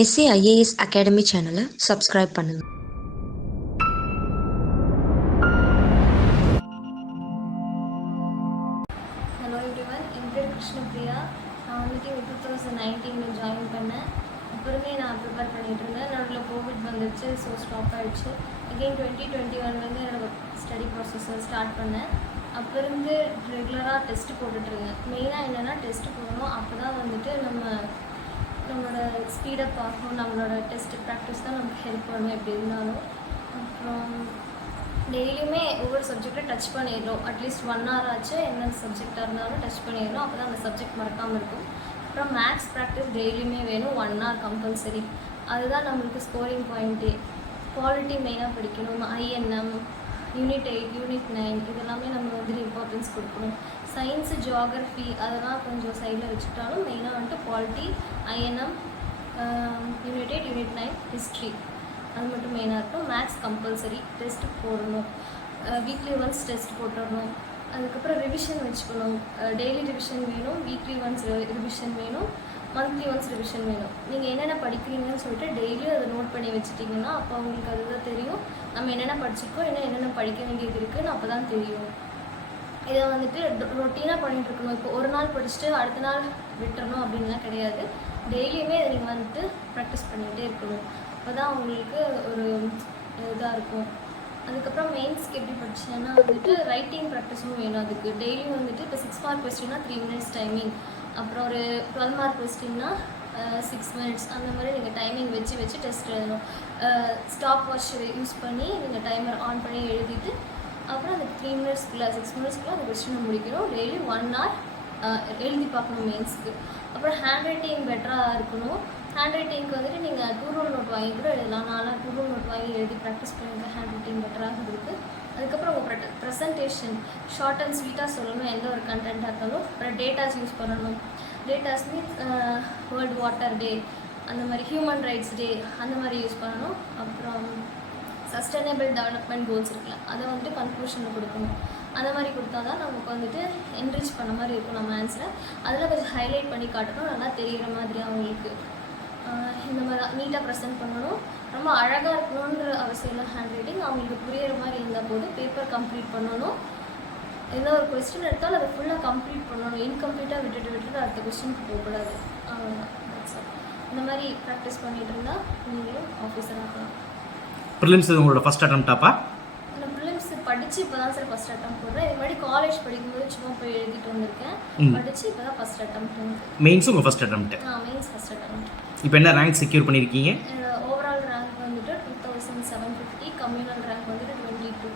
S A IAS academy சேனலை subscribe பண்ணுங்க. Hello everyone என் பேர் கிருஷ்ணபிரியா நான் வந்துட்டு டூ தௌசண்ட் நைன்டீனில் ஜாயின் பண்ணேன். அப்புறமே நான் ப்ரிப்பேர் பண்ணிகிட்டு இருந்தேன். நடுவில் கோவிட் வந்துச்சு ஸோ ஸ்டாப் ஆகிடுச்சு அகெயின் டுவெண்ட்டி டுவெண்ட்டி ஒன்லேருந்து என்னோட ஸ்டடி ப்ராசஸை ஸ்டார்ட் பண்ணேன். அப்போ இருந்து ரெகுலராக டெஸ்ட் போட்டுட்ருந்தேன் மெயினாக என்னென்னா டெஸ்ட் போடணும். அப்போ தான் வந்துட்டு நம்ம நம்மளோட ஸ்பீடப் ஆகும் நம்மளோட டெஸ்ட் ப்ராக்டிஸ் தான் நமக்கு ஹெல்ப் பண்ணும் எப்படி இருந்தாலும் அப்புறம் டெய்லியுமே ஒவ்வொரு சப்ஜெக்டும் டச் பண்ணிடுறோம் அட்லீஸ்ட் ஒன் ஹவர் ஆச்சு என்ன சப்ஜெக்டாக இருந்தாலும் டச் பண்ணிடுறோம் அப்போ தான் அந்த சப்ஜெக்ட் மறக்காமல் இருக்கும். அப்புறம் மேக்ஸ் ப்ராக்டிஸ் டெய்லியுமே வேணும். ஒன் ஹவர் கம்பல்சரி அதுதான் நம்மளுக்கு ஸ்கோரிங் பாயிண்ட்டே குவாலிட்டி மெயினாக படிக்கணும். INM unit eight unit nine இதெல்லாமே நம்ம வந்துட்டு இம்பார்ட்டன்ஸ் கொடுக்கணும் சயின்ஸு ஜியாகிரஃபி அதெல்லாம் கொஞ்சம் சைடில் வச்சுக்கிட்டாலும் மெயினாக வந்துட்டு quality INM unit eight unit nine history அது மட்டும் மெயினாக இருக்கும் மேக்ஸ் கம்பல்சரி டெஸ்ட் போடணும் வீக்லி ஒன்ஸ் டெஸ்ட் போட்டுடணும் அதுக்கப்புறம் ரிவிஷன் வச்சுக்கணும் டெய்லி ரிவிஷன் வேணும் வீக்லி ஒன்ஸ் ரிவிஷன் வேணும் மந்த்லி ஒன்ஸ் ரிவிஷன் வேணும். நீங்கள் என்னென்ன படிக்கிறீங்கன்னு சொல்லிட்டு டெய்லியும் அதை நோட் பண்ணி வச்சுட்டிங்கன்னா அப்போ அவங்களுக்கு அதுதான் தெரியும். நம்ம என்னென்ன படிச்சிருக்கோம் என்ன என்னென்ன படிக்க வேண்டியது இருக்குதுன்னு அப்போ தான் தெரியும். இதை வந்துட்டு ரொட்டீனாக பண்ணிகிட்டு இருக்கணும். இப்போ ஒரு நாள் படிச்சுட்டு அடுத்த நாள் விட்டுறணும் அப்படின்லாம் கிடையாது. டெய்லியுமே இதை நீங்கள் வந்துட்டு ப்ராக்டிஸ் பண்ணிகிட்டே இருக்கணும். அப்போ தான் அவங்களுக்கு ஒரு இதாக இருக்கும். அதுக்கப்புறம் மெயின்ஸ்க்கு எப்படி படிச்சேன்னா வந்துட்டு ரைட்டிங் ப்ராக்டிஸும் வேணும் அதுக்கு. டெய்லியும் வந்துட்டு இப்போ சிக்ஸ் மார்க் கொஸ்டின்னா த்ரீ மினிட்ஸ் டைமிங் அப்புறம் ஒரு டுவெல் மார்க் கொஸ்டின்னா சிக்ஸ் மினிட்ஸ் அந்த மாதிரி நீங்கள் டைமிங் வச்சு வச்சு டெஸ்ட் எழுதணும். ஸ்டாப் வாட்ச் யூஸ் பண்ணி நீங்கள் டைமர் ஆன் பண்ணி எழுதிட்டு அப்புறம் அந்த த்ரீ மினிட்ஸ்க்குள்ளே சிக்ஸ் மினிட்ஸ்க்குள்ளே அந்த கொஸ்டினை முடிக்கணும் டெய்லி ஒன் ஹவர் எழுதி பார்க்கணும் மெயின்ஸ்க்கு அப்புறம் ஹேண்ட் ரைட்டிங் பெட்டராக இருக்கணும். ஹேண்ட் ரைட்டிங்க்கு வந்துட்டு நீங்கள் டூ ரூல் நோட் வாங்கி கூட எழுதலாம். நான்லாம் டூ ரூல் நோட் வாங்கி எழுதி ப்ராக்டிஸ் பண்ணியிருக்கேன். ஹேண்ட் ரைட்டிங் பெட்டராகிறதுக்கு அதுக்கப்புறம் உங்கள் ப்ரெசன்டேஷன் ஷார்ட் அண்ட் ஸ்வீட்டாக சொல்லணும் எந்த ஒரு கண்டென்ட்டாக இருந்தாலும். அப்புறம் டேட்டாஸ் யூஸ் பண்ணணும். Datas means world water day அந்த மாதிரி ஹியூமன் ரைட்ஸ் டே அந்த மாதிரி யூஸ் பண்ணணும். அப்புறம் சஸ்டைனபிள் டெவலப்மெண்ட் கோல்ஸ் இருக்குல்ல அதை வந்துட்டு கன்க்ளூஷனில் கொடுக்கணும். அந்த மாதிரி கொடுத்தா தான் நமக்கு வந்துட்டு என்ரிச் பண்ண மாதிரி இருக்கும் நம்ம ஆன்சரை அதில் கொஞ்சம் ஹைலைட் பண்ணி காட்டணும் நல்லா தெரிகிற மாதிரி அவங்களுக்கு இந்த மாதிரி தான் நீட்டாக ப்ரெசென்ட் பண்ணணும். ரொம்ப அழகாக இருக்கணுன்ற இல்லை ஹேண்ட் ரைட்டிங் அவங்களுக்கு புரியிற மாதிரி இருந்தால் போது பேப்பர் கம்ப்ளீட் பண்ணணும். எந்த ஒரு கொஸ்டின் எடுத்தாலும் அதை ஃபுல்லாக கம்ப்ளீட் பண்ணணும். இன்கம்ப்ளீட்டாக விட்டுட்டு விட்டுட்டு அடுத்த கொஸ்டினுக்கு போகக்கூடாது. இந்த மாதிரி ப்ராக்டிஸ் பண்ணிட்டு இருந்தால் நீங்களும் ஆஃபீஸர் ஆகலாம். ப்ரிலிம்ஸ் உங்களோட ஃபஸ்ட் அட்டம்ப்டாப்பா நான் ப்ரிலிம்ஸ் படித்து இப்போ தான் சார் ஃபஸ்ட் அட்டம் போடுறேன். இது மாதிரி காலேஜ் படிக்கும்போது சும்மா போய் எழுதிட்டு வந்திருக்கேன். படித்து இப்போ தான் ஃபஸ்ட் அட்டம் மெயின்ஸும் உங்கள் ஃபஸ்ட் அட்டம்ப்ட் நான் மெயின்ஸ் ஃபஸ்ட் அட்டம் இப்போ என்ன ரேங்க் செக்யூர் பண்ணியிருக்கீங்க ஓவரால் கம்யூனல் ரேங்க் வந்துட்டு டுவெண்ட்டி டூ